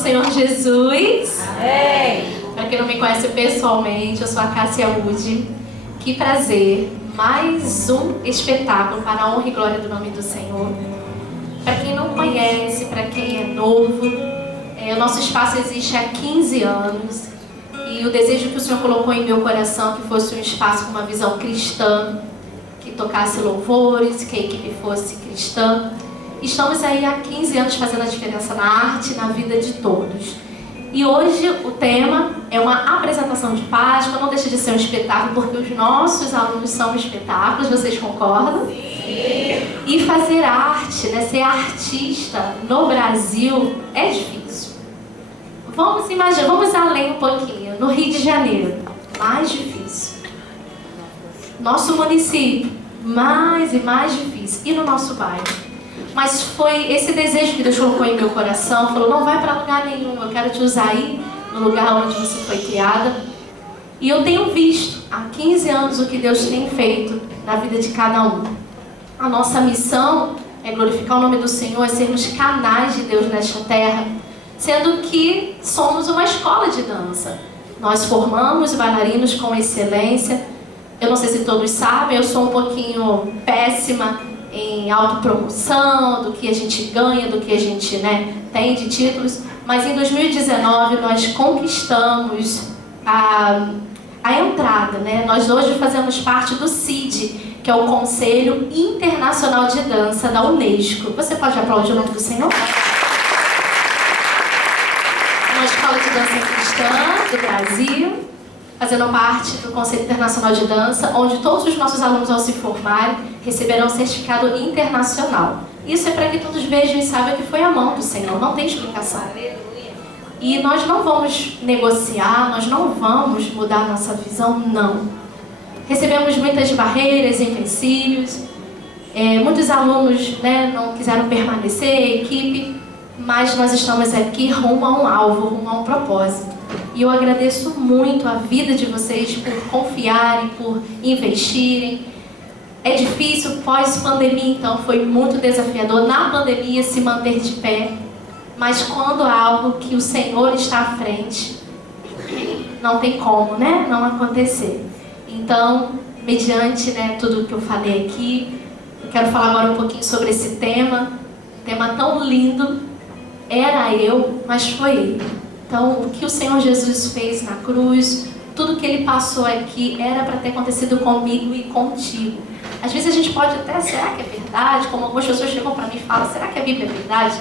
Senhor Jesus. Amém. Para quem não me conhece pessoalmente, eu sou a Cássia Wood. Que prazer, mais um espetáculo para a honra e glória do nome do Senhor. Para quem não conhece, para quem é novo, o nosso espaço existe há 15 anos e o desejo que o Senhor colocou em meu coração que fosse um espaço com uma visão cristã, que tocasse louvores, que a equipe fosse cristã. Estamos aí há 15 anos fazendo a diferença na arte e na vida de todos. E hoje o tema é uma apresentação de Páscoa, não deixa de ser um espetáculo, porque os nossos alunos são espetáculos, vocês concordam? Sim. E fazer arte, né, ser artista no Brasil é difícil. Vamos imaginar, vamos além um pouquinho, no Rio de Janeiro, mais difícil. Nosso município, mais e mais difícil. E no nosso bairro. Mas foi esse desejo que Deus colocou em meu coração. Falou, não vai para lugar nenhum, eu quero te usar aí, no lugar onde você foi criada. E eu tenho visto há 15 anos o que Deus tem feito na vida de cada um. A nossa missão é glorificar o nome do Senhor, é sermos canais de Deus nesta terra, sendo que somos uma escola de dança. Nós formamos bailarinos com excelência. Eu não sei se todos sabem, eu sou um pouquinho péssima em autopromoção, do que a gente ganha, do que a gente tem de títulos, mas em 2019 nós conquistamos a entrada, Nós hoje fazemos parte do CID, que é o Conselho Internacional de Dança da Unesco. Você pode aplaudir o nome do Senhor? Uma escola de dança cristã do Brasil, fazendo parte do Conselho Internacional de Dança, onde todos os nossos alunos, ao se formarem, receberão um certificado internacional. Isso é para que todos vejam e saibam que foi a mão do Senhor, não tem explicação. E nós não vamos negociar, nós não vamos mudar nossa visão, não. Recebemos muitas barreiras, empecilhos, muitos alunos não quiseram permanecer, a equipe, mas nós estamos aqui rumo a um alvo, rumo a um propósito. E eu agradeço muito a vida de vocês por confiarem, por investirem. É difícil, pós-pandemia, então, foi muito desafiador na pandemia se manter de pé. Mas quando há algo que o Senhor está à frente, não tem como, não acontecer. Então, mediante tudo que eu falei aqui, eu quero falar agora um pouquinho sobre esse tema tão lindo. Era eu, mas foi Ele. Então, o que o Senhor Jesus fez na cruz, tudo que Ele passou aqui, era para ter acontecido comigo e contigo. Às vezes a gente pode até, será que é verdade? Como algumas pessoas chegam para mim e falam, será que a Bíblia é verdade?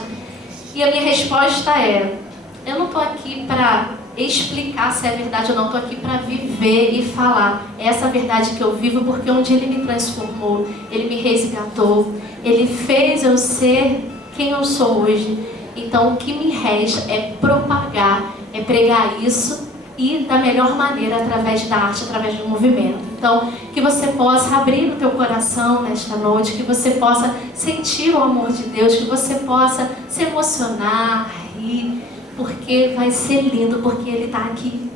E a minha resposta é, eu não estou aqui para explicar se é verdade ou não, estou aqui para viver e falar. É essa verdade que eu vivo, porque um dia Ele me transformou, Ele me resgatou, Ele fez eu ser quem eu sou hoje. Então, o que me resta é propagar, é pregar isso e da melhor maneira, através da arte, através do movimento. Então, que você possa abrir o teu coração nesta noite, que você possa sentir o amor de Deus, que você possa se emocionar, rir, porque vai ser lindo, porque Ele está aqui.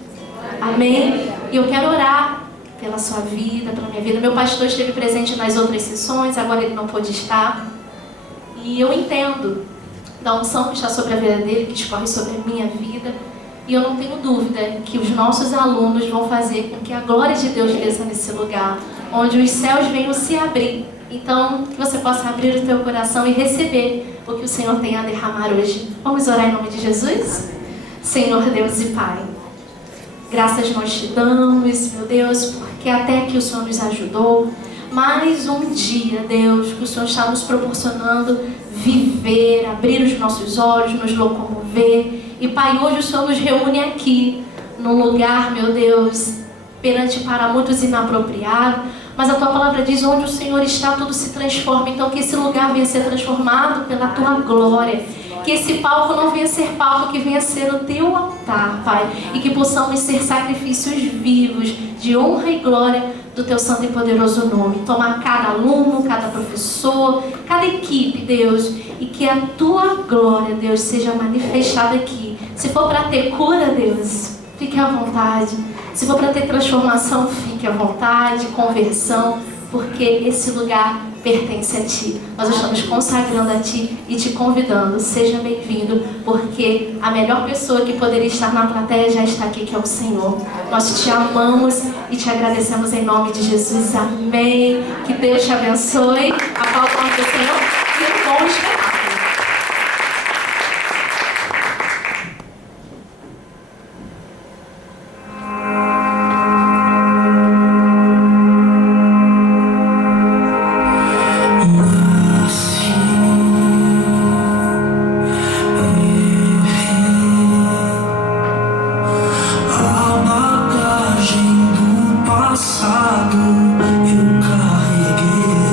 Amém? E eu quero orar pela sua vida, pela minha vida. Meu pastor esteve presente nas outras sessões, agora ele não pôde estar. E eu entendo da unção que está sobre a vida dele, que escorre sobre a minha vida. E eu não tenho dúvida que os nossos alunos vão fazer com que a glória de Deus desça nesse lugar, onde os céus venham se abrir. Então, que você possa abrir o teu coração e receber o que o Senhor tem a derramar hoje. Vamos orar em nome de Jesus? Senhor Deus e Pai, graças nós te damos, meu Deus, porque até que o Senhor nos ajudou. Mais um dia, Deus, que o Senhor está nos proporcionando viver, abrir os nossos olhos, nos locomover. E, Pai, hoje o Senhor nos reúne aqui, num lugar, meu Deus, perante para muitos inapropriado. Mas a Tua Palavra diz, onde o Senhor está, tudo se transforma. Então, que esse lugar venha ser transformado pela Tua glória. Que esse palco não venha ser palco, que venha ser o Teu altar, Pai. E que possamos ser sacrifícios vivos, de honra e glória do Teu santo e poderoso nome. Toma cada aluno, cada professor, cada equipe, Deus. E que a Tua glória, Deus, seja manifestada aqui. Se for para ter cura, Deus, fique à vontade. Se for para ter transformação, fique à vontade, conversão. Porque esse lugar pertence a Ti. Nós estamos consagrando a Ti e te convidando. Seja bem-vindo, porque a melhor pessoa que poderia estar na plateia já está aqui, que é o Senhor. Nós te amamos e te agradecemos em nome de Jesus. Amém. Que Deus te abençoe. Aplausos do Senhor e um bom espetáculo. Eu carreguei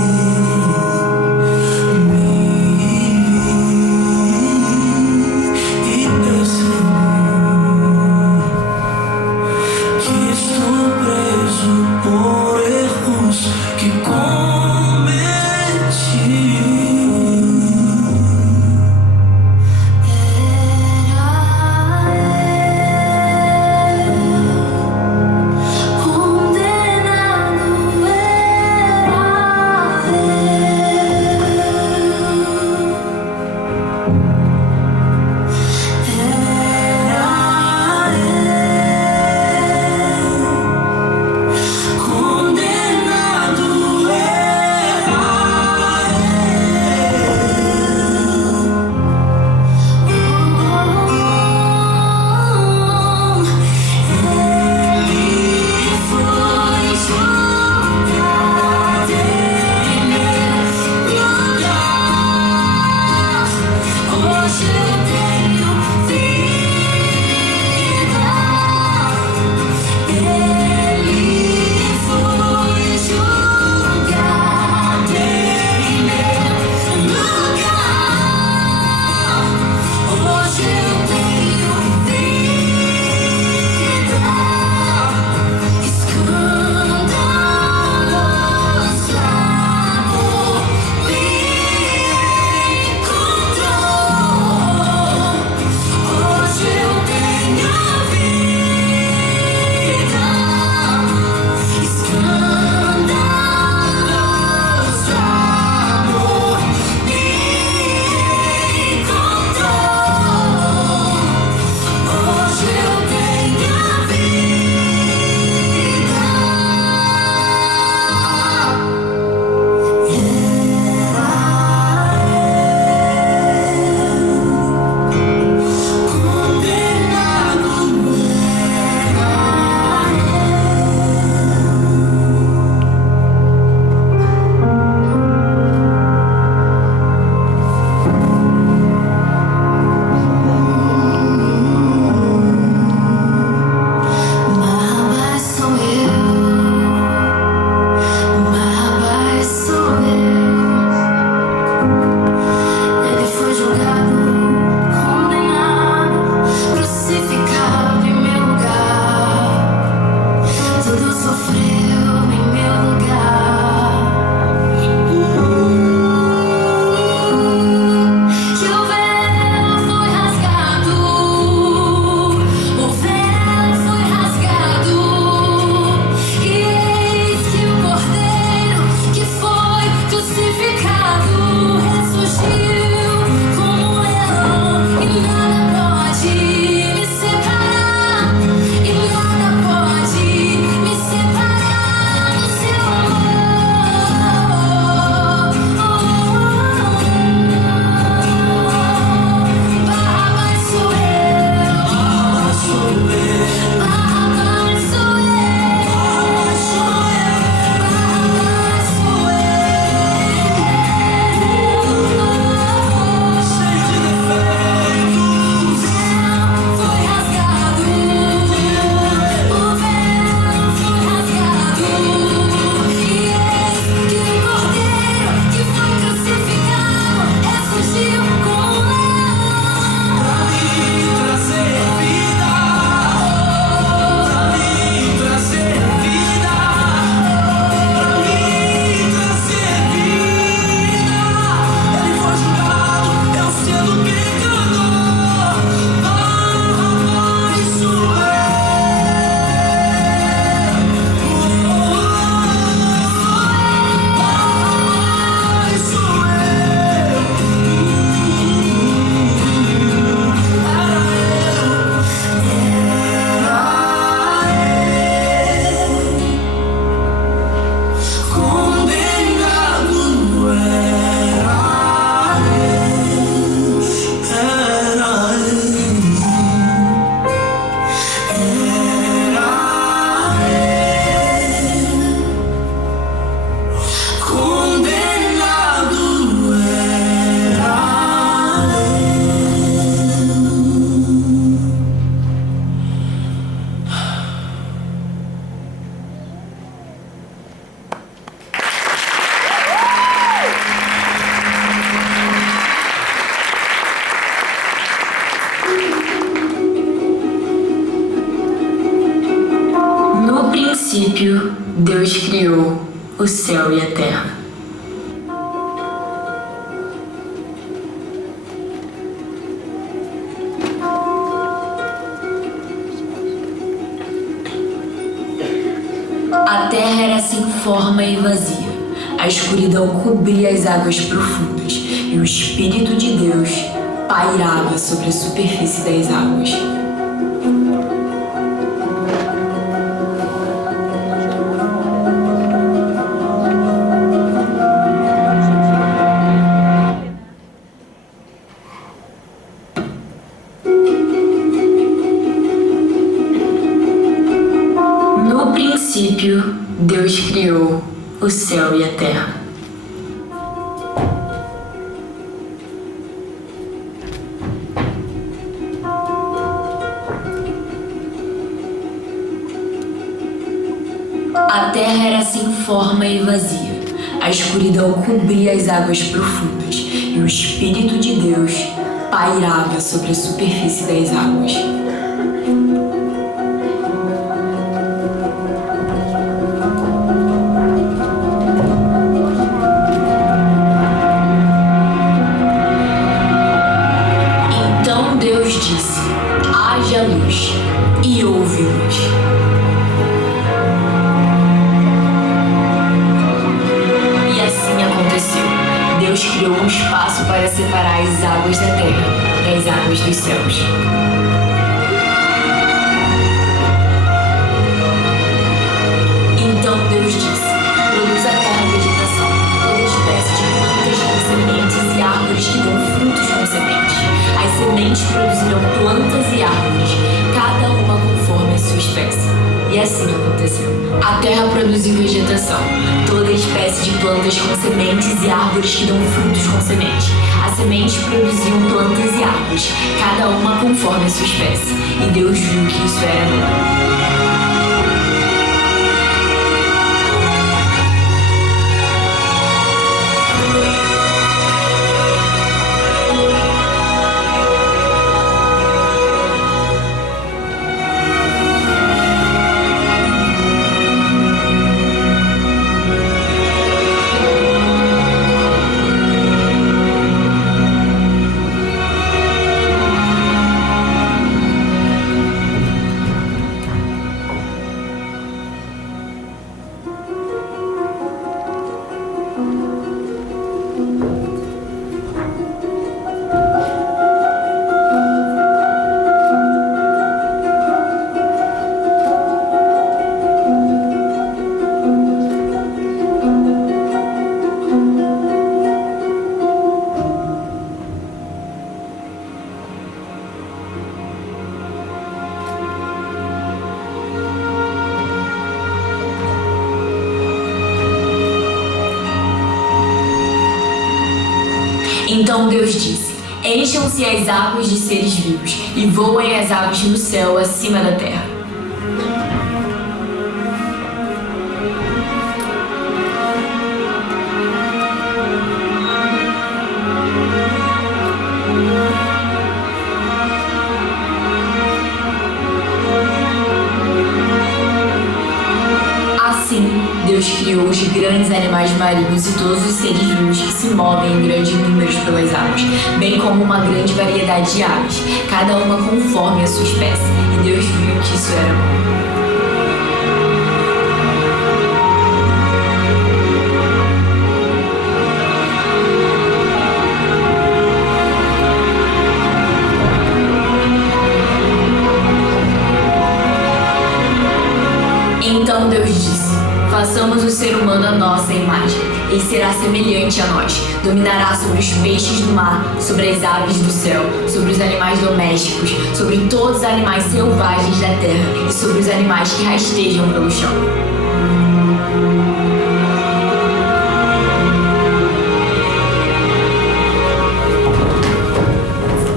princípio, Deus criou o céu e a terra. A terra era sem forma e vazia. A escuridão cobria as águas profundas e o Espírito de Deus pairava sobre a superfície das águas. No princípio, Deus criou o céu e a terra. A terra era sem forma e vazia. A escuridão cobria as águas profundas e o Espírito de Deus pairava sobre a superfície das águas. Então Deus disse: haja luz, e houve luz. Deus criou um espaço para separar as águas da terra das águas dos céus. Então Deus disse: produz a terra vegetação, toda espécie de plantas com sementes e árvores que dão frutos com sementes. As sementes produzirão plantas e árvores, cada uma conforme a sua espécie. E assim aconteceu. A terra produziu vegetação, toda espécie de plantas com sementes e árvores que dão frutos com sementes. As sementes produziam plantas e árvores, cada uma conforme a sua espécie. E Deus viu que isso era bom. Então Deus disse: encham-se as águas de seres vivos e voem as aves no céu acima da terra. Assim, Deus criou os grandes animais marinhos e todos os seres vivos que se movem em grandes números pelas águas, bem como uma grande variedade de aves, cada uma conforme a sua espécie. E Deus viu que isso era bom. Então Deus disse: façamos o ser humano à nossa imagem. Ele será semelhante a nós. Dominará sobre os peixes do mar, sobre as aves do céu, sobre os animais domésticos, sobre todos os animais selvagens da terra e sobre os animais que rastejam pelo chão.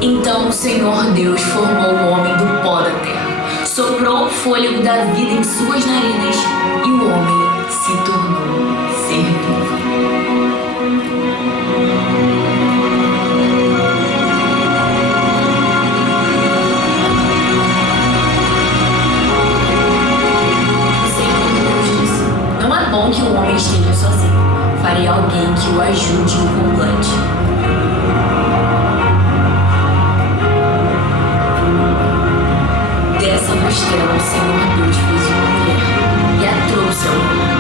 Então o Senhor Deus formou o homem do pó da terra, soprou o fôlego da vida em suas narinas e o homem se tornou ser vivo. O Senhor alguém que o ajude e o complete. Dessa costela o Senhor Deus fez uma mulher e a trouxe ao mundo.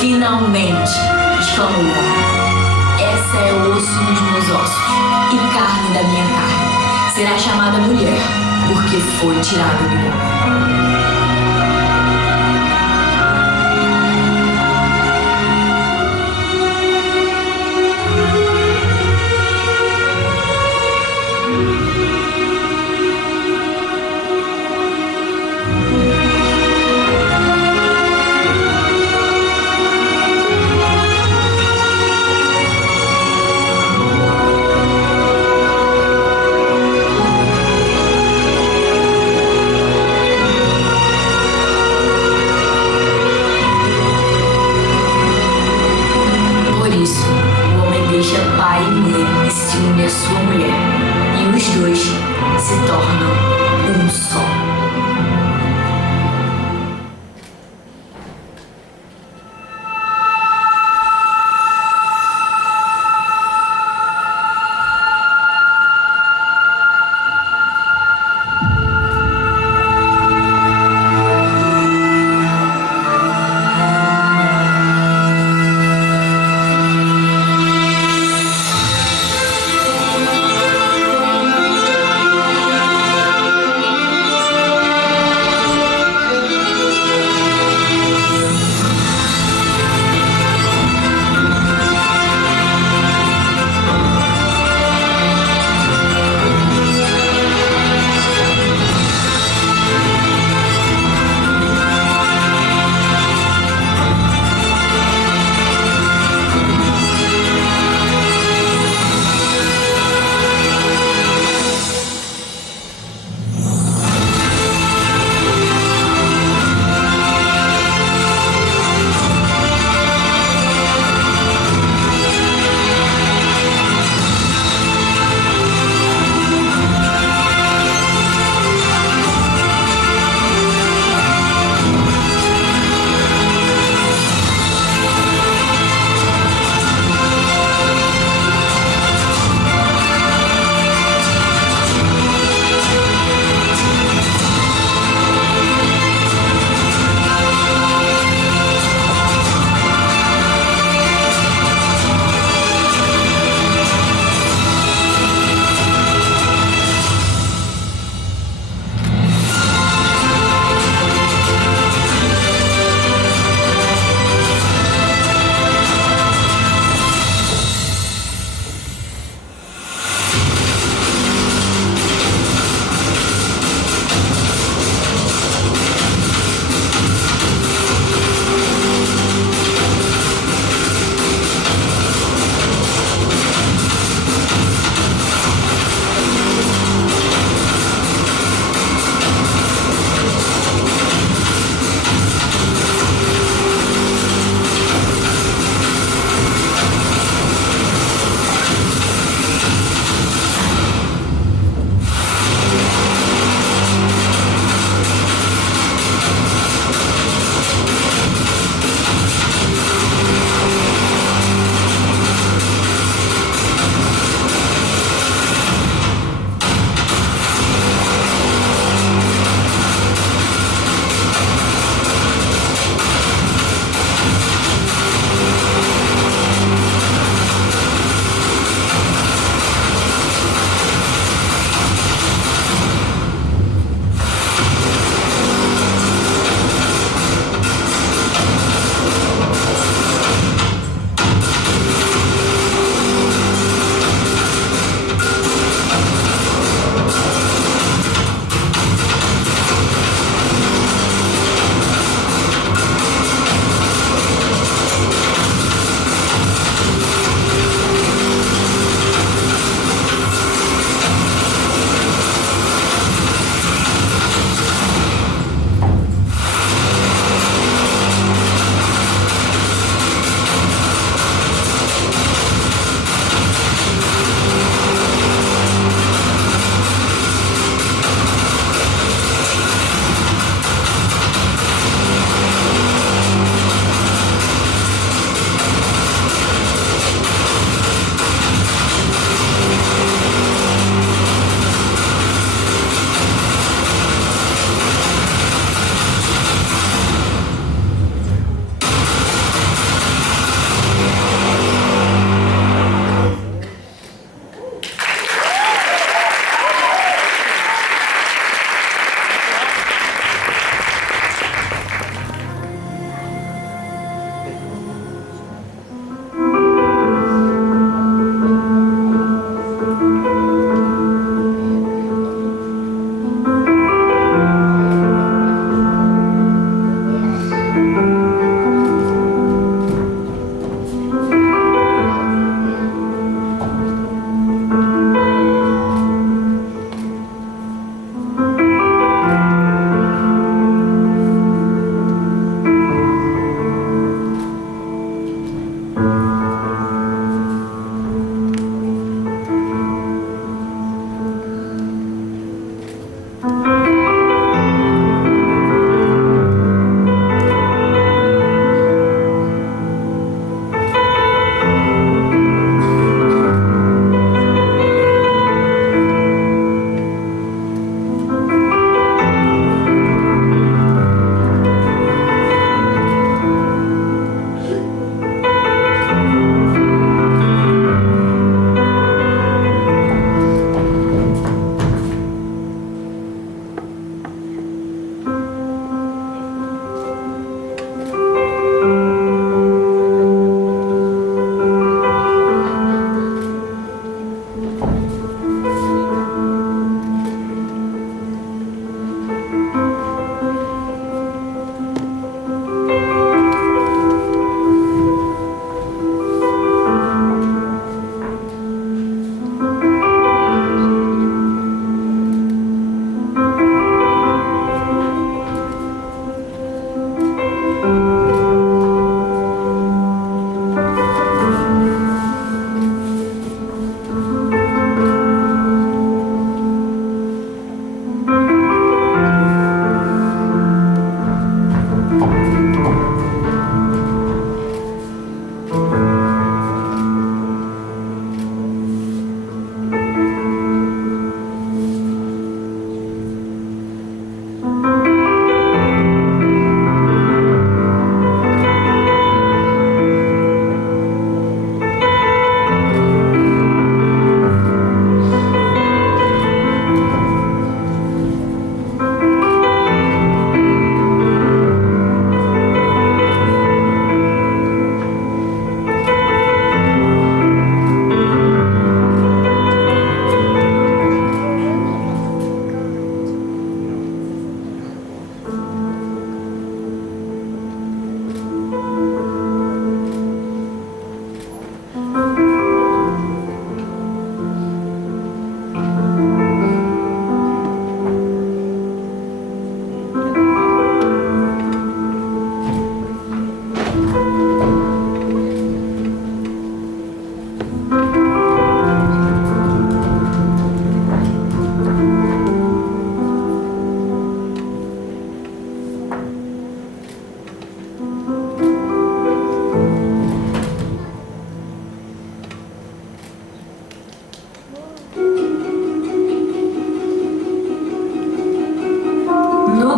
Finalmente, exclamou o homem. Essa é o osso dos meus ossos e carne da minha carne. Será chamada mulher, porque foi tirada do homem.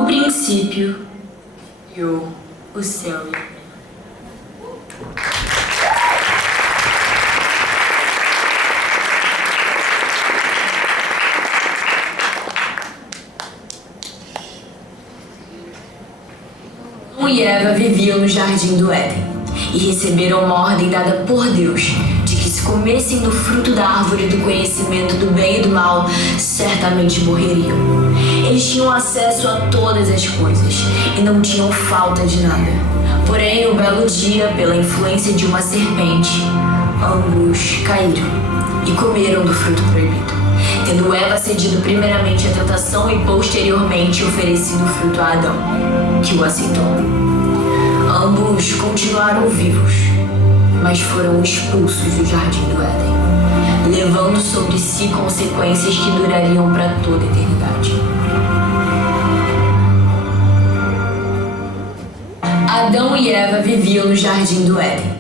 princípio, o céu e a terra. Adão e Eva viviam no jardim do Éden e receberam uma ordem dada por Deus de que se comessem do fruto da árvore do conhecimento do bem e do mal, certamente morreriam. Eles tinham acesso a todas as coisas e não tinham falta de nada. Porém, um belo dia, pela influência de uma serpente, ambos caíram e comeram do fruto proibido, tendo Eva cedido primeiramente à tentação e posteriormente oferecido o fruto a Adão, que o aceitou. Ambos continuaram vivos, mas foram expulsos do jardim do Éden, levando sobre si consequências que durariam para toda a eternidade. Adão e Eva viviam no jardim do Éden.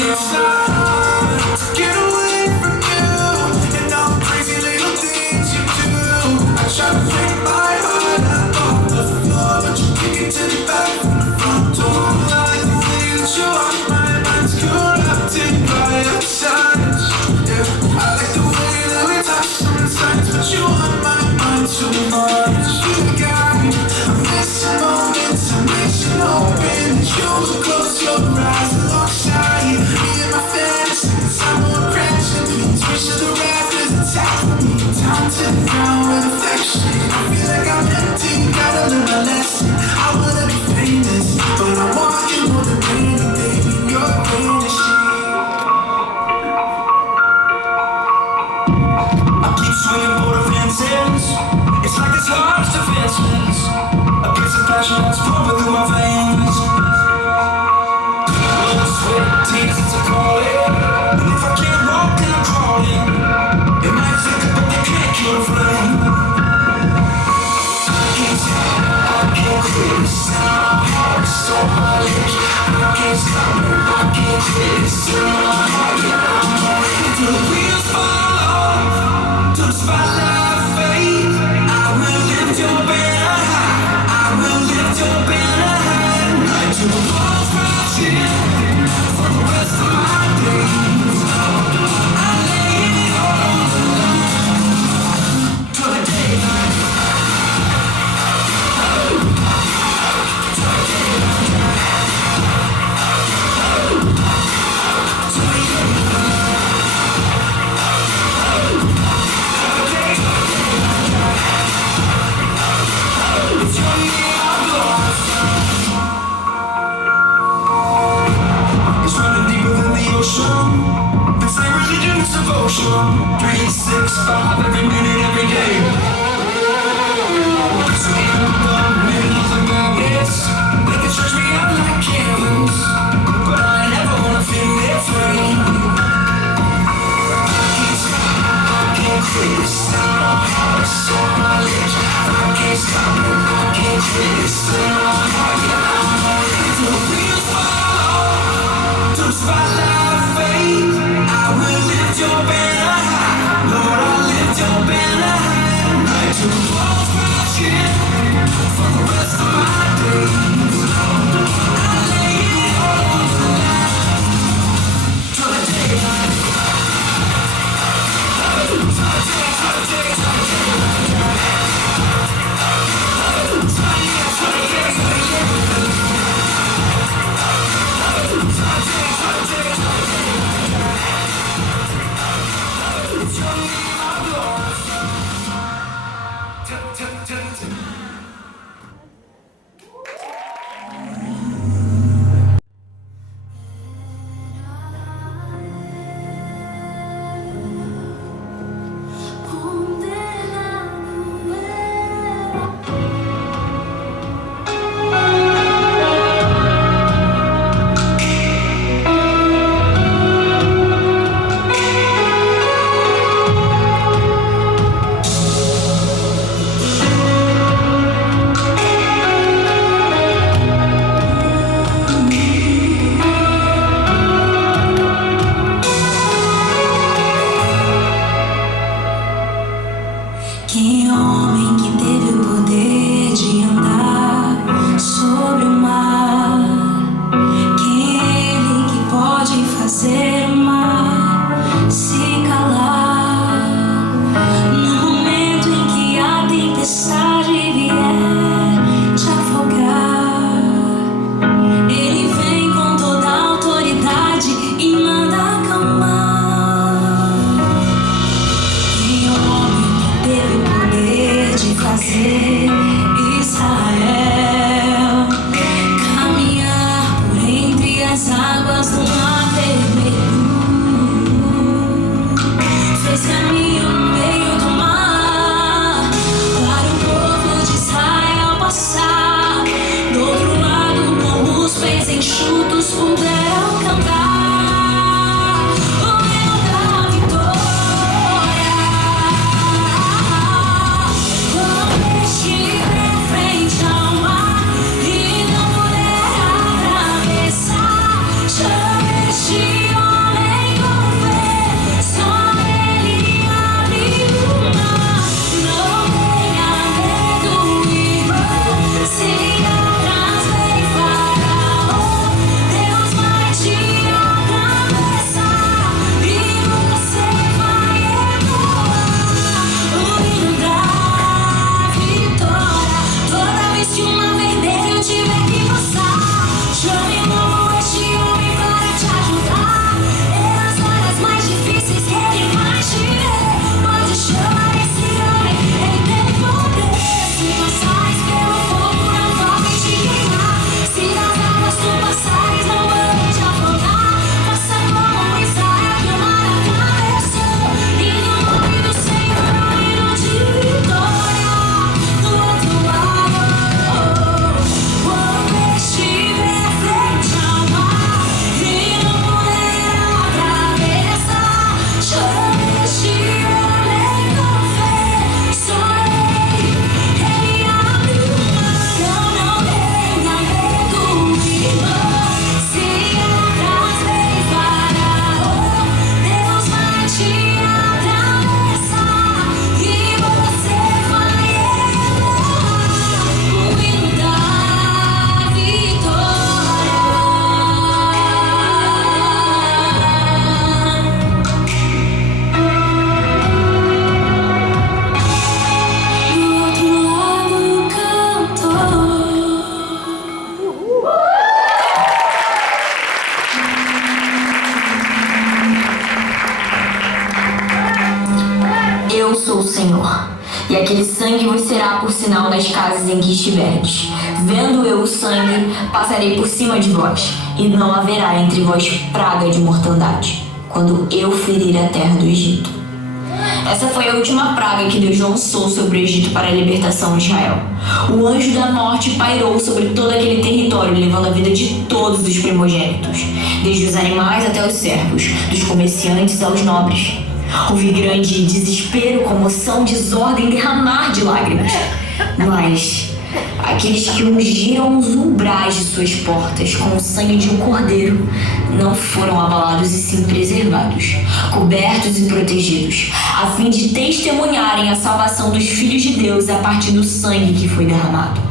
Get away from you and all the crazy little things you do. I try to break my heart up off the floor, but you kick it to the back from the front door. I like the way that you are, my mind's corrupted by your touch. Yeah, I like the way that we touch sometimes, but you on my mind too much. You got me, I'm missing moments, I'm wishing open that you would close your eyes alongside me and my fantasies. I'm more crashing, switch to the rafters, attack me down to the ground with affection. I feel like I'm empty, gotta learn my lesson. I wanna be famous, but I want you more than anything. You're fantasy. I keep swinging for the fences. It's like this heart's defenseless. Against the passion that's pumping through my veins. Blood, sweat, tears, it's a calling. And if I can't walk, then I'm crawling. It might flicker, but they can't kill the flame. I can't stop, I can't quit. It's in my heart, it's on my lips. I can't stop, I can't quit. It's in my heart, yeah, I'm on it. Till the wheels fall off, till the spotlight fades. I will lift your banner high. I will lift your banner high. Right to the walls crash in for the rest of my days. I lay it all till the daylight. It's your year of loss. It's running deeper than the ocean. This ain't religion, it's devotion. 365 every minute, every day. So in the middle of magnets, they can stretch me out like canvas, but I never wanna feel their flame. I can't stop, I can't quit. It's in my heart, it's on my lips. I can't stop, I can't quit. It's in my heart, yeah, I'm on it. Till the wheels fall off, till the spotlight fades. I will lift your banner high, Lord, I'll lift your banner high. Right till the walls crash in for the rest of my days. I lay it all on the line till the daylight. She Senhor. E aquele sangue vos será por sinal nas casas em que estiverdes. Vendo eu o sangue, passarei por cima de vós, e não haverá entre vós praga de mortandade, quando eu ferir a terra do Egito. Essa foi a última praga que Deus lançou sobre o Egito para a libertação de Israel. O anjo da morte pairou sobre todo aquele território, levando a vida de todos os primogênitos, desde os animais até os servos, dos comerciantes aos nobres. Houve grande desespero, comoção, desordem, derramar de lágrimas. Mas aqueles que ungiram os umbrais de suas portas com o sangue de um cordeiro não foram abalados e sim preservados, cobertos e protegidos, a fim de testemunharem a salvação dos filhos de Deus a partir do sangue que foi derramado.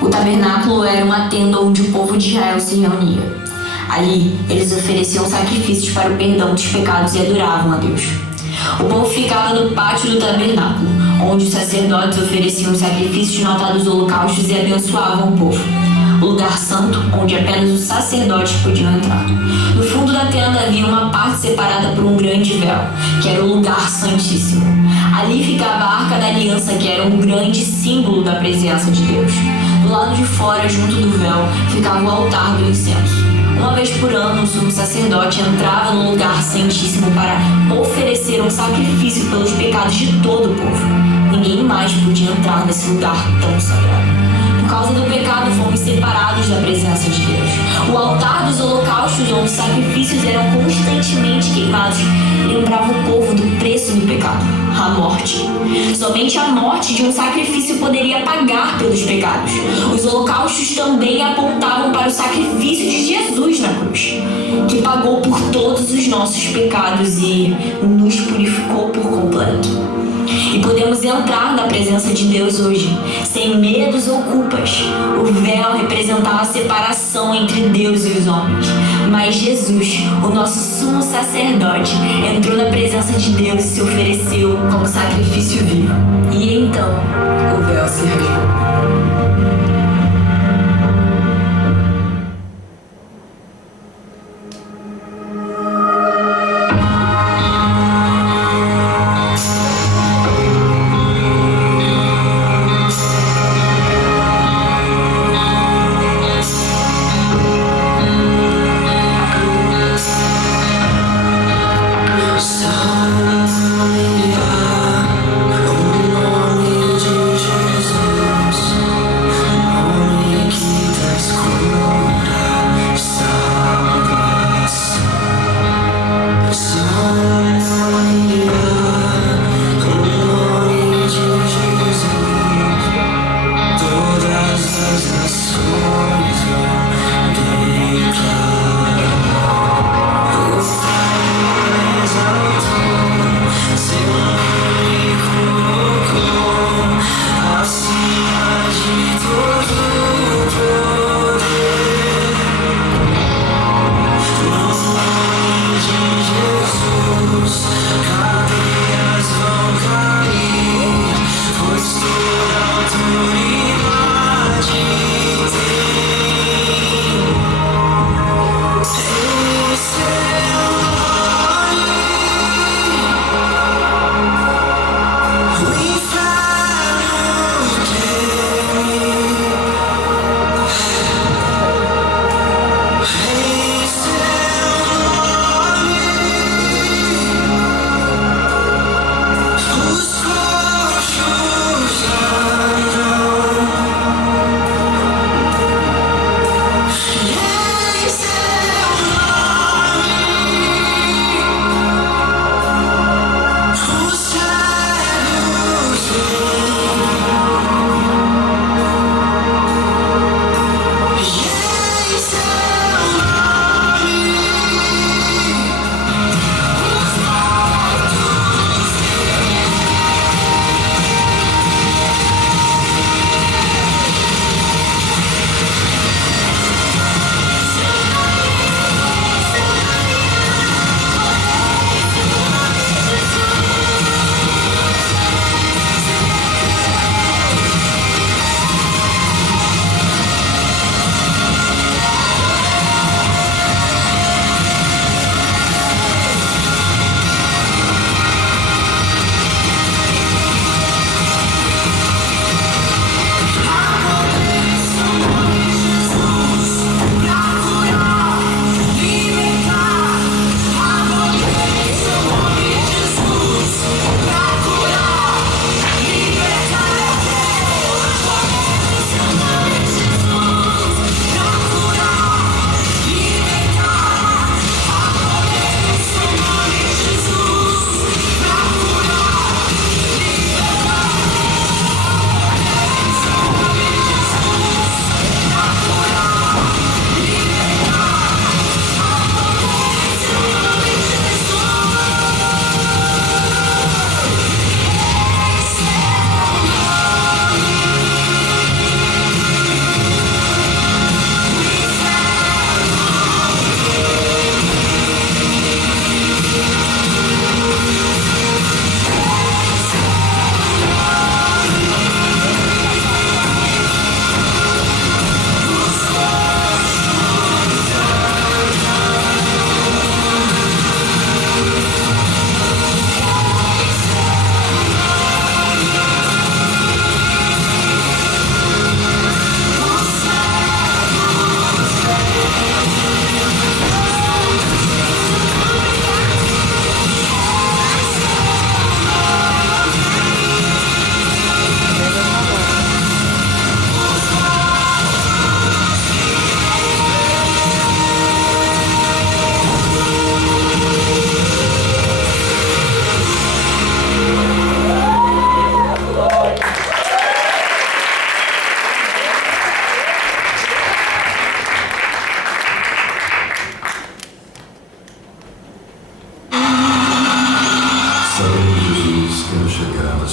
O tabernáculo era uma tenda onde o povo de Israel se reunia. Ali, eles ofereciam sacrifícios para o perdão dos pecados e adoravam a Deus. O povo ficava no pátio do tabernáculo, onde os sacerdotes ofereciam os sacrifícios notados dos holocaustos e abençoavam o povo. O lugar santo, onde apenas os sacerdotes podiam entrar. No fundo da tenda havia uma parte separada por um grande véu, que era o lugar santíssimo. Ali ficava a Arca da Aliança, que era um grande símbolo da presença de Deus. Do lado de fora, junto do véu, ficava o altar do incenso. Uma vez por ano, o sumo sacerdote entrava no lugar santíssimo para oferecer um sacrifício pelos pecados de todo o povo. Ninguém mais podia entrar nesse lugar tão sagrado. Por causa do pecado, fomos separados da presença de Deus. O altar dos holocaustos, onde os sacrifícios eram constantemente queimados, lembrava o povo do preço do pecado, a morte. Somente a morte de um sacrifício poderia pagar pelos pecados. Os holocaustos também apontavam para o sacrifício de Jesus na cruz, que pagou por todos os nossos pecados e nos purificou por completo. E podemos entrar na presença de Deus hoje, sem medos ou culpas. O véu representava a separação entre Deus e os homens. Mas Jesus, o nosso sumo sacerdote, entrou na presença de Deus e se ofereceu como sacrifício vivo. E então, o véu se rasgou. O nome de Jesus.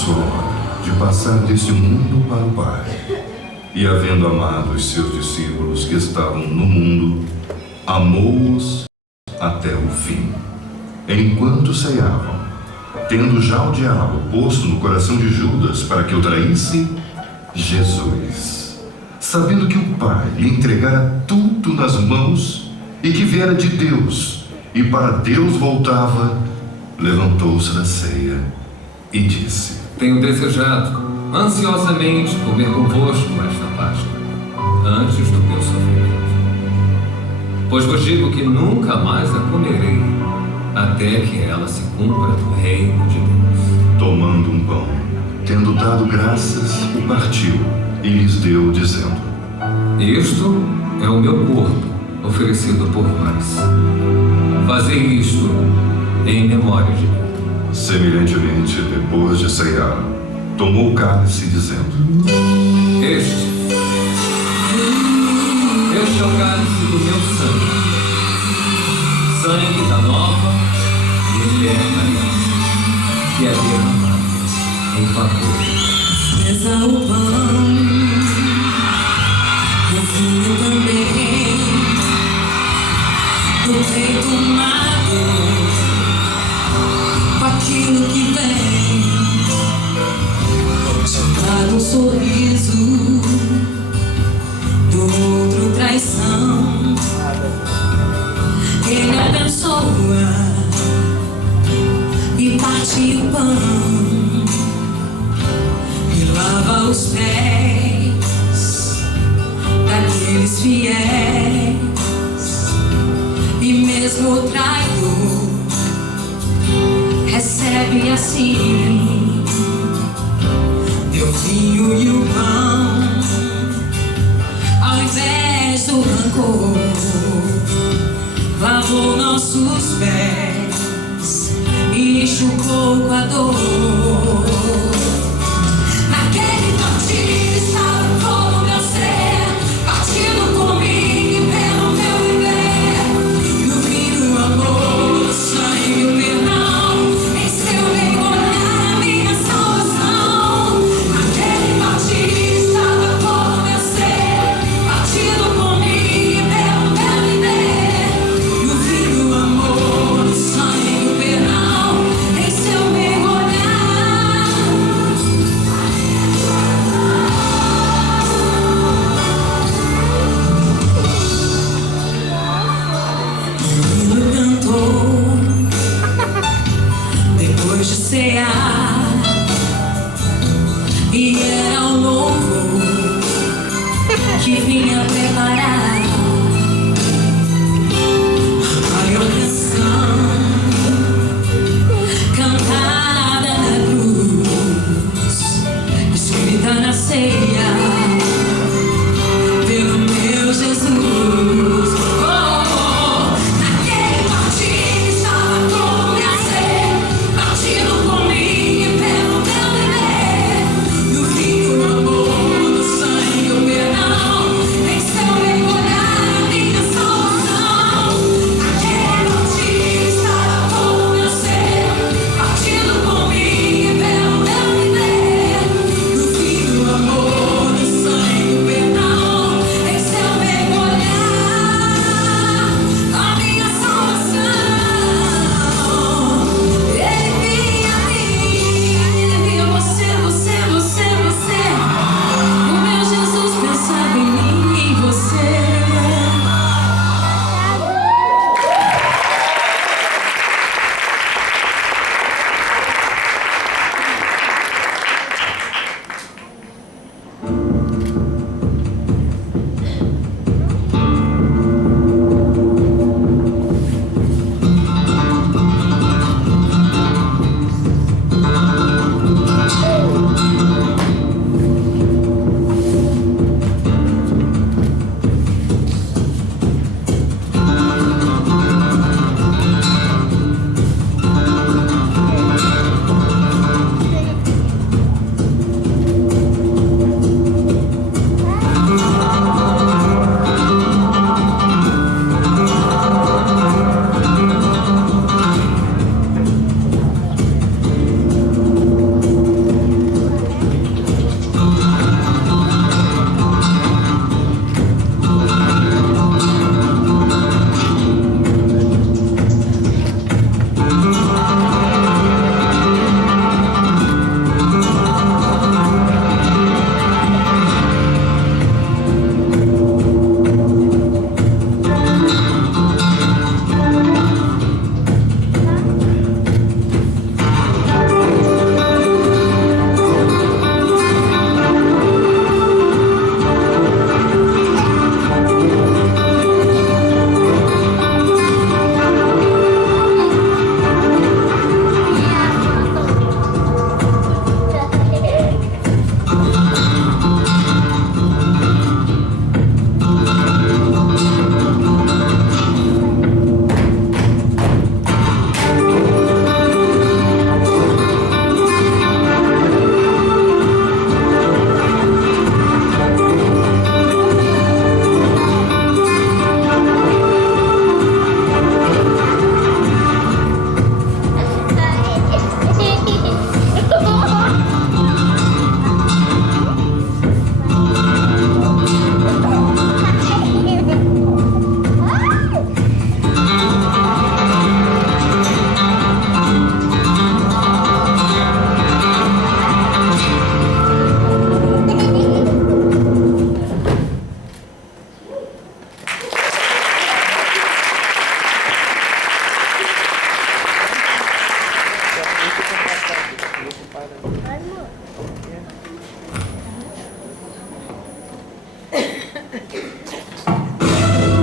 sua hora de passar deste mundo para o Pai. E havendo amado os seus discípulos que estavam no mundo, amou-os até o fim. Enquanto ceavam, tendo já o diabo posto no coração de Judas para que o traísse, Jesus, sabendo que o Pai lhe entregara tudo nas mãos e que viera de Deus e para Deus voltava, levantou-se da ceia e disse: Tenho desejado ansiosamente comer convosco esta Páscoa, antes do meu sofrimento. Pois vos digo que nunca mais a comerei, até que ela se cumpra no reino de Deus. Tomando um pão, tendo dado graças, o partiu e lhes deu, dizendo: Isto é o meu corpo, oferecido por vós. Fazei isto em memória de mim. Semelhantemente, depois de cear, tomou o cálice, dizendo: Este é o cálice do meu sangue, sangue da nova e eterna aliança, que é derramado em favor. Mesa o pão, o vinho também, do peito tomado, com aquilo que vem, chantado um sorriso, do outro traição. Ele abençoa e parte o pão e lava os pés daqueles fiéis. E mesmo o traidor recebe assim teu vinho e o pão, ao invés do rancor, lavou nossos pés e enxugou com a dor. Naquele cantinho estava todo o meu ser, partindo por mim e pelo meu viver. No vinho, o amor, o sangue e o perdão, em seu mergulhar a minha salvação. Naquele cantinho estava todo o meu ser, partindo por mim e pelo meu viver. No vinho, o amor, o sangue e o perdão, em seu mergulhar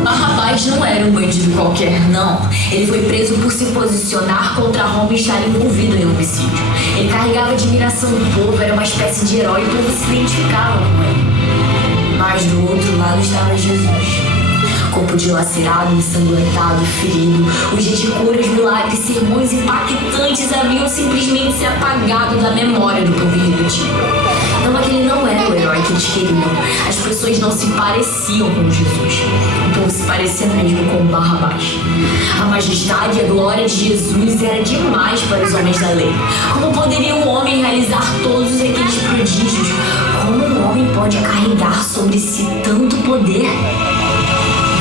Barrabás não era um bandido qualquer, não. Ele foi preso por se posicionar contra Roma e estar envolvido em homicídio. Ele carregava a admiração do povo, era uma espécie de herói e o povo se identificava com ele. Mas do outro lado estava Jesus. Corpo dilacerado, ensanguentado, ferido. Os dias de curas, milagres, sermões impactantes haviam simplesmente se apagado da memória do povo irredutível. Não é que ele não era o herói que eles queriam. As pessoas não se pareciam com Jesus. O povo se parecia mesmo com Barrabás. A majestade e a glória de Jesus era demais para os homens da lei. Como poderia um homem realizar todos aqueles prodígios? Como um homem pode carregar sobre si tanto poder?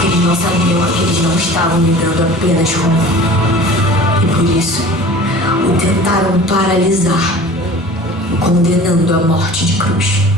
Eles não sabiam que eles não estavam lidando apenas com ele. E por isso, o tentaram paralisar, condenando à morte de cruz.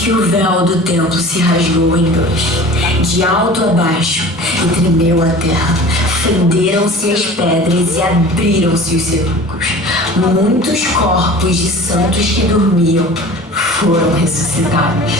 que o véu do templo se rasgou em dois, de alto a baixo, e tremeu a terra. Fenderam-se as pedras e abriram-se os sepulcros. Muitos corpos de santos que dormiam foram ressuscitados.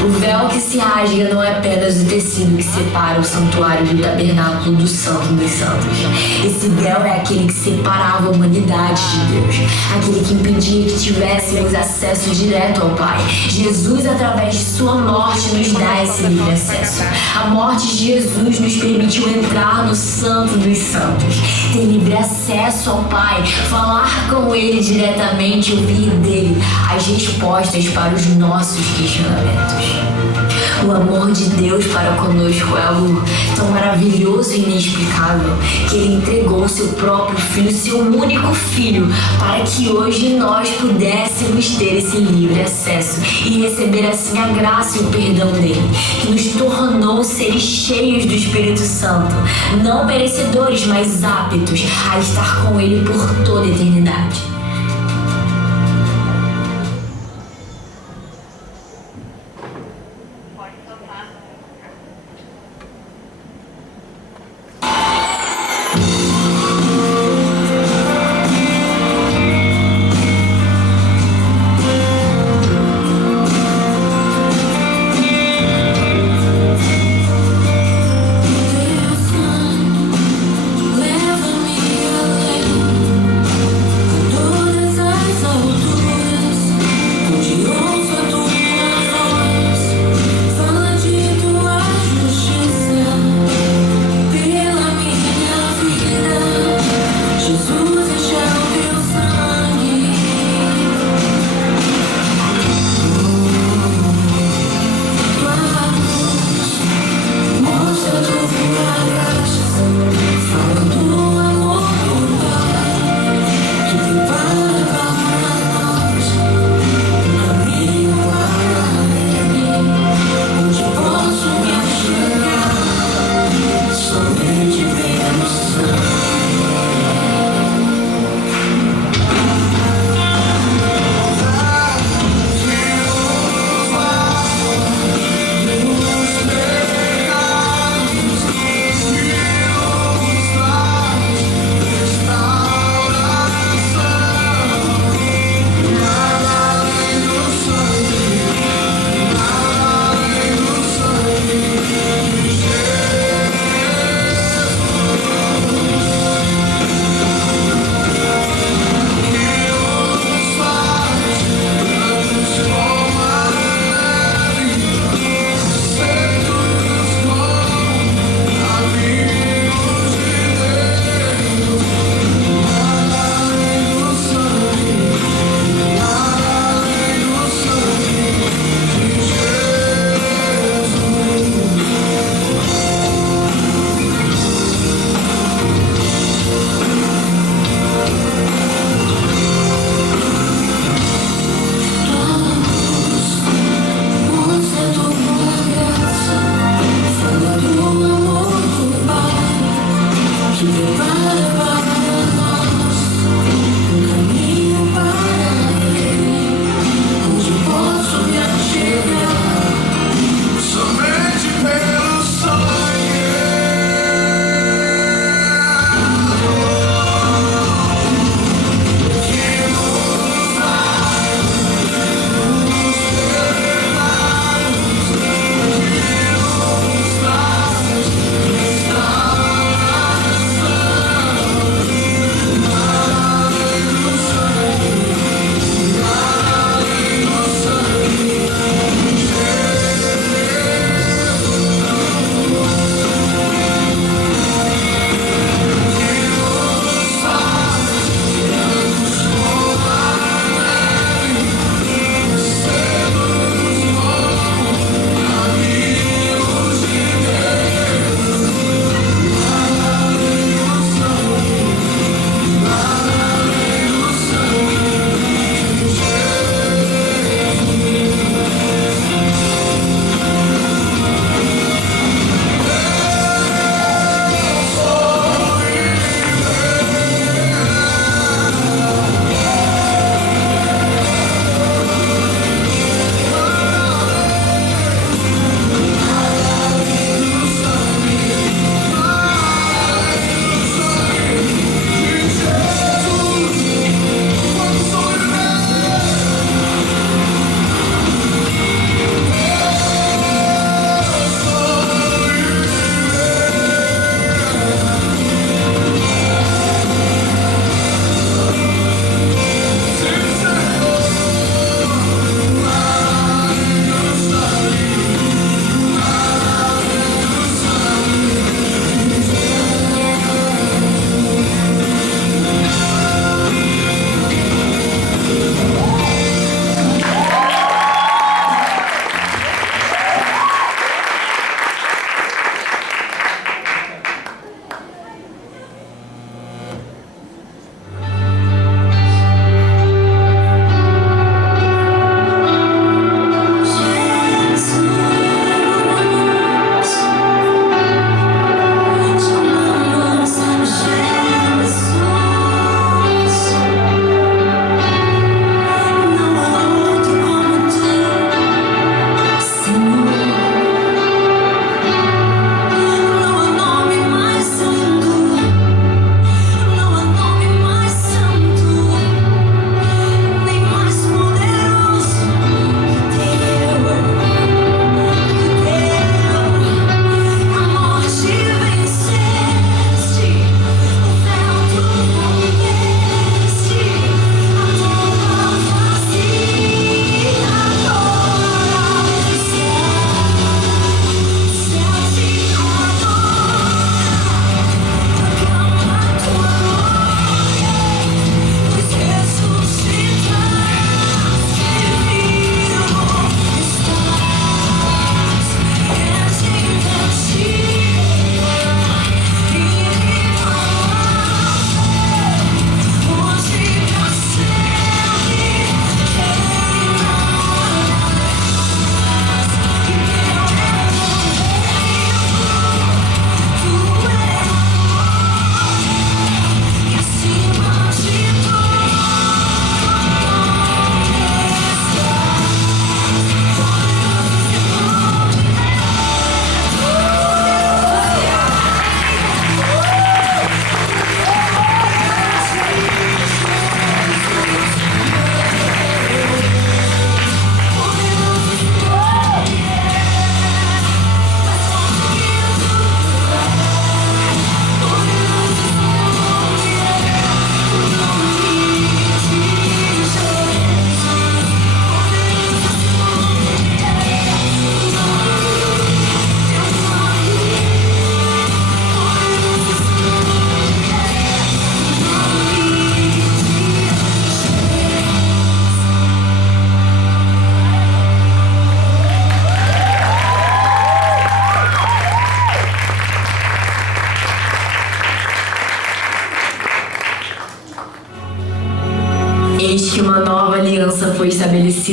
O véu que se rasga não é apenas o tecido que separa o santuário do tabernáculo do Santo dos Santos. Esse véu é aquele que separava a humanidade de Deus, aquele que impedia que tivéssemos acesso direto ao Pai. Jesus, através de sua morte, nos dá esse livre acesso. A morte de Jesus nos permitiu entrar no Santo dos Santos, ter livre acesso ao Pai, falar com Ele diretamente, ouvir dele as respostas para os nossos questionamentos. O amor de Deus para conosco é algo tão maravilhoso e inexplicável que Ele entregou seu próprio Filho, seu único Filho, para que hoje nós pudéssemos ter esse livre acesso e receber assim a graça e o perdão dele, que nos tornou seres cheios do Espírito Santo, não merecedores, mas aptos a estar com Ele por toda a eternidade. Leva-me além.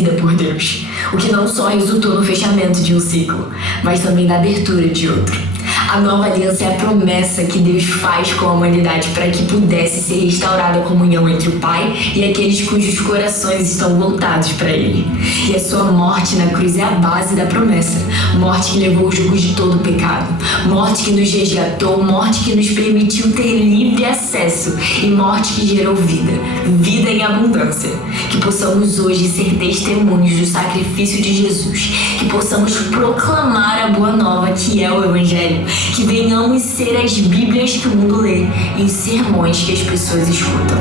estabelecida por Deus, o que não só resultou no fechamento de um ciclo, mas também na abertura de outro. A nova aliança é a promessa que Deus faz com a humanidade para que pudesse ser restaurada a comunhão entre o Pai e aqueles cujos corações estão voltados para Ele. E a sua morte na cruz é a base da promessa. Morte que levou o jugo de todo o pecado. Morte que nos resgatou, morte que nos permitiu ter livre acesso e morte que gerou vida. Vida em abundância. Que possamos hoje ser testemunhos do sacrifício de Jesus. Que possamos proclamar a boa nova que é o Evangelho. Que venhamos ser as Bíblias que o mundo lê e os sermões que as pessoas escutam.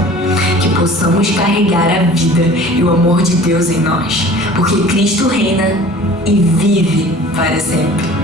Que possamos carregar a vida e o amor de Deus em nós, porque Cristo reina e vive para sempre.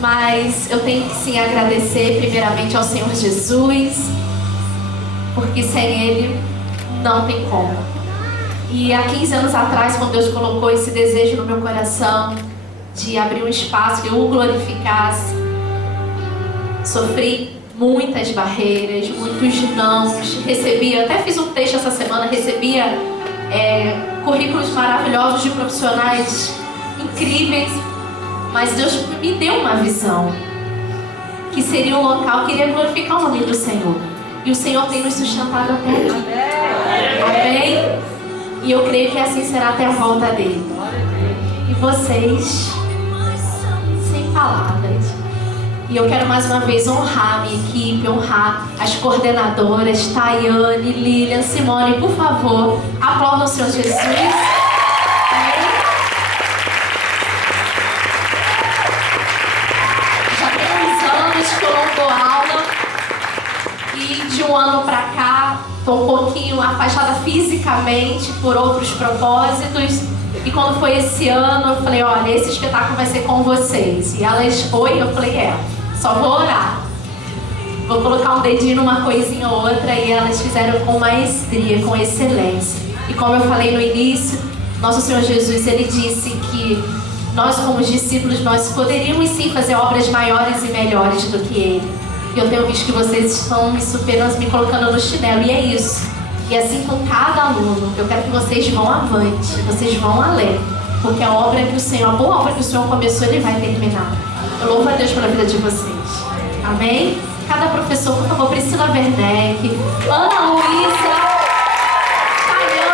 Mas eu tenho que sim agradecer primeiramente ao Senhor Jesus, porque sem Ele não tem como. E há 15 anos atrás, quando Deus colocou esse desejo no meu coração de abrir um espaço que eu o glorificasse, sofri muitas barreiras, muitos nãos, recebia, até fiz um texto essa semana, recebia currículos maravilhosos de profissionais incríveis, mas Deus me deu uma visão que seria um local que iria glorificar o nome do Senhor, e o Senhor tem nos sustentado até aqui. Amém? E eu creio que assim será até a volta dele. E vocês, sem palavras. E eu quero mais uma vez honrar a minha equipe, honrar as coordenadoras, Tayane, Lilian, Simone, por favor, aplaudam o Senhor Jesus. Já tem uns anos que eu não dou aula e de um ano pra cá estou um pouquinho afastada fisicamente por outros propósitos. E quando foi esse ano, eu falei, olha, esse espetáculo vai ser com vocês. E elas, oi? Eu falei, só vou orar. Vou colocar um dedinho numa coisinha ou outra. E elas fizeram com maestria, com excelência. E como eu falei no início, nosso Senhor Jesus, Ele disse que nós como discípulos, nós poderíamos sim fazer obras maiores e melhores do que Ele. E eu tenho visto que vocês estão me superando, me colocando no chinelo. E é isso. E assim com cada aluno, eu quero que vocês vão avante, vocês vão além. Porque a obra que o Senhor, a boa obra que o Senhor começou, Ele vai terminar. Eu louvo a Deus pela vida de vocês. Amém? Cada professor, por favor, Priscila Werneck, Ana Luísa, Tayane,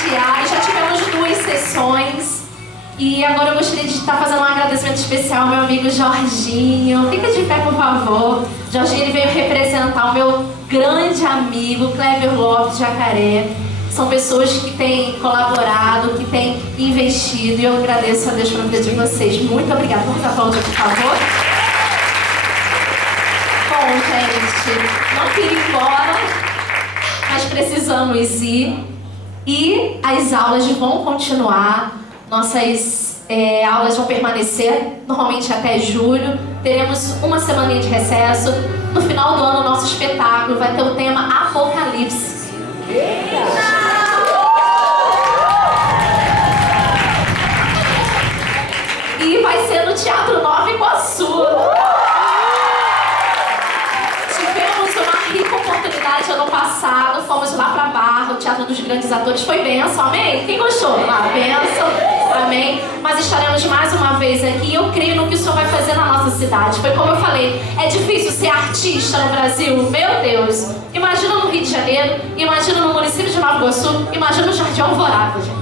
estagiário, já tivemos 2 sessões. E agora eu gostaria de estar fazendo um agradecimento especial ao meu amigo Jorginho. Fica de pé, por favor. Jorginho, ele veio representar o meu grande amigo, Cleber Lopes de Jacaré. São pessoas que têm colaborado, que têm investido. E eu agradeço a Deus pela vida de vocês. Muito obrigada. Vamos aplaudir, por favor. Bom, gente, não queria ir embora, mas precisamos ir. E as aulas vão continuar. Nossas aulas vão permanecer normalmente até julho. Teremos uma semaninha de recesso. No final do ano, nosso espetáculo vai ter o tema Apocalipse. E vai ser no Teatro Nova Iguaçu. Tivemos uma rica oportunidade ano passado. Fomos lá pra Barra, o Teatro dos Grandes Atores. Foi bênção, amém? Quem gostou? Lá, bênção, amém? Mas estaremos mais uma vez aqui. Eu creio no que o Senhor vai fazer na nossa cidade. Foi como eu falei, é difícil ser artista no Brasil. Meu Deus! Imagina no Rio de Janeiro, imagina no município de Nova Iguaçu, imagina no Jardim Alvorada, gente.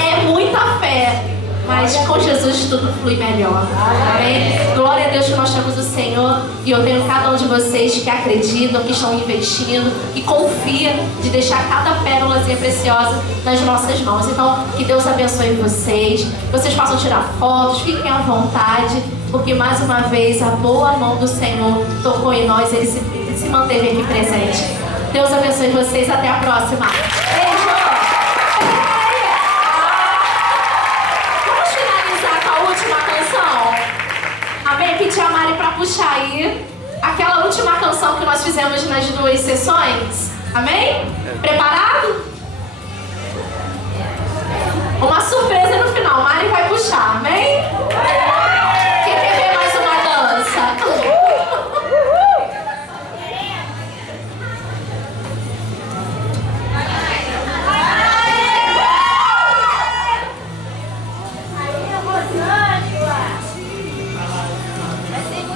É muita fé. Mas com Jesus tudo flui melhor. Amém? Glória a Deus que nós temos o Senhor. E eu tenho cada um de vocês que acreditam, que estão investindo, que confia de deixar cada pérolazinha preciosa nas nossas mãos. Então, que Deus abençoe vocês. Vocês possam tirar fotos, fiquem à vontade, porque mais uma vez a boa mão do Senhor tocou em nós, ele se manteve aqui presente. Deus abençoe vocês. Até a próxima. Beijo! Amém? Pedir a Mari pra puxar aí aquela última canção que nós fizemos nas 2 sessões. Amém? Preparado? Uma surpresa no final. Mari vai puxar. Amém? Quem quer ver mais uma dança?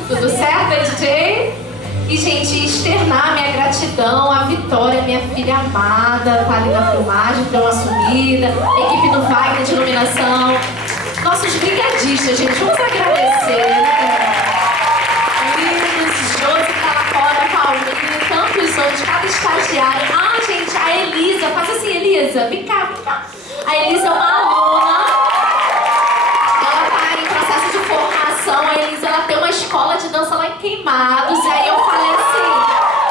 Tudo certo, DJ? E, gente, externar minha gratidão à Vitória, minha filha amada, tá ali na filmagem, deu uma sumida, equipe do Wagner de iluminação, nossos brigadistas, gente, vamos agradecer, né? Luiz, Josi, Calacora, Paulinho, tantos outros, cada estagiário. Ah, gente, a Elisa, faz assim, Elisa, vem cá, vem cá. A Elisa é uma aluna. A Elisa, ela tem uma escola de dança lá em Queimados. E aí eu falei assim,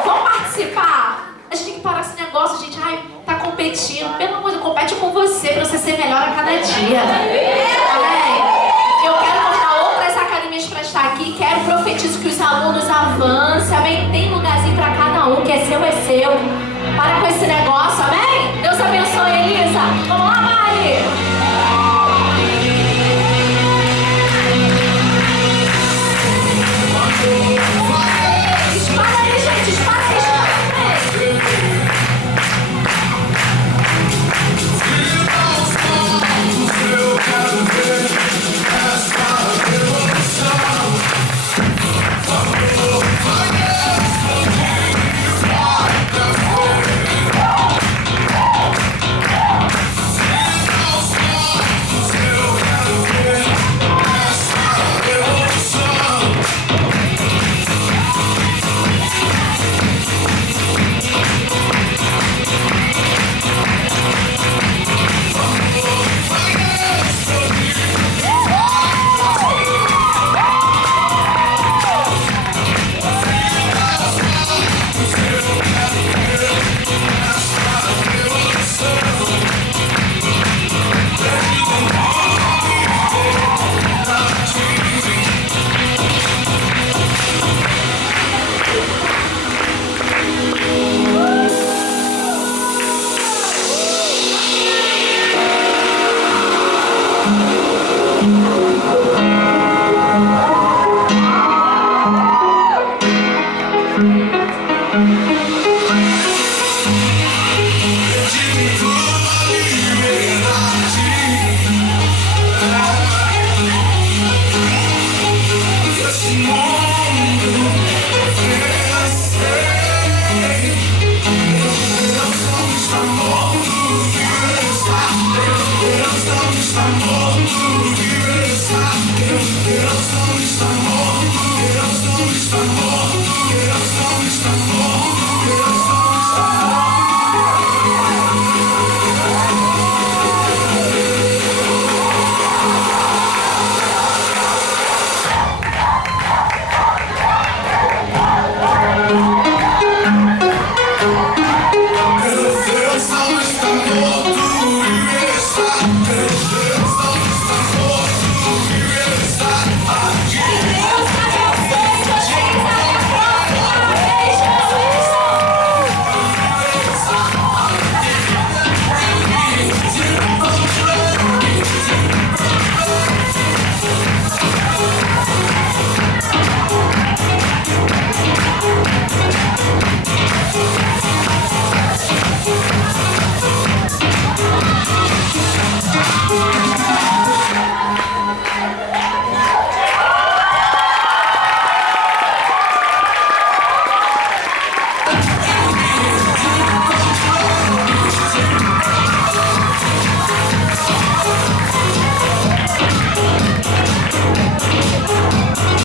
vamos participar? A gente tem que parar esse negócio, gente. Ai, tá competindo. Pelo amor de Deus, compete com você pra você ser melhor a cada dia. Amém? Eu quero montar outras academias pra estar aqui. Quero profetizo que os alunos avancem. Amém? Tem lugarzinho pra cada um, que é seu, é seu. Para com esse negócio, amém? Deus abençoe, Elisa. Vamos lá, Mari. Dispara aí, gente, dispara aí, amor.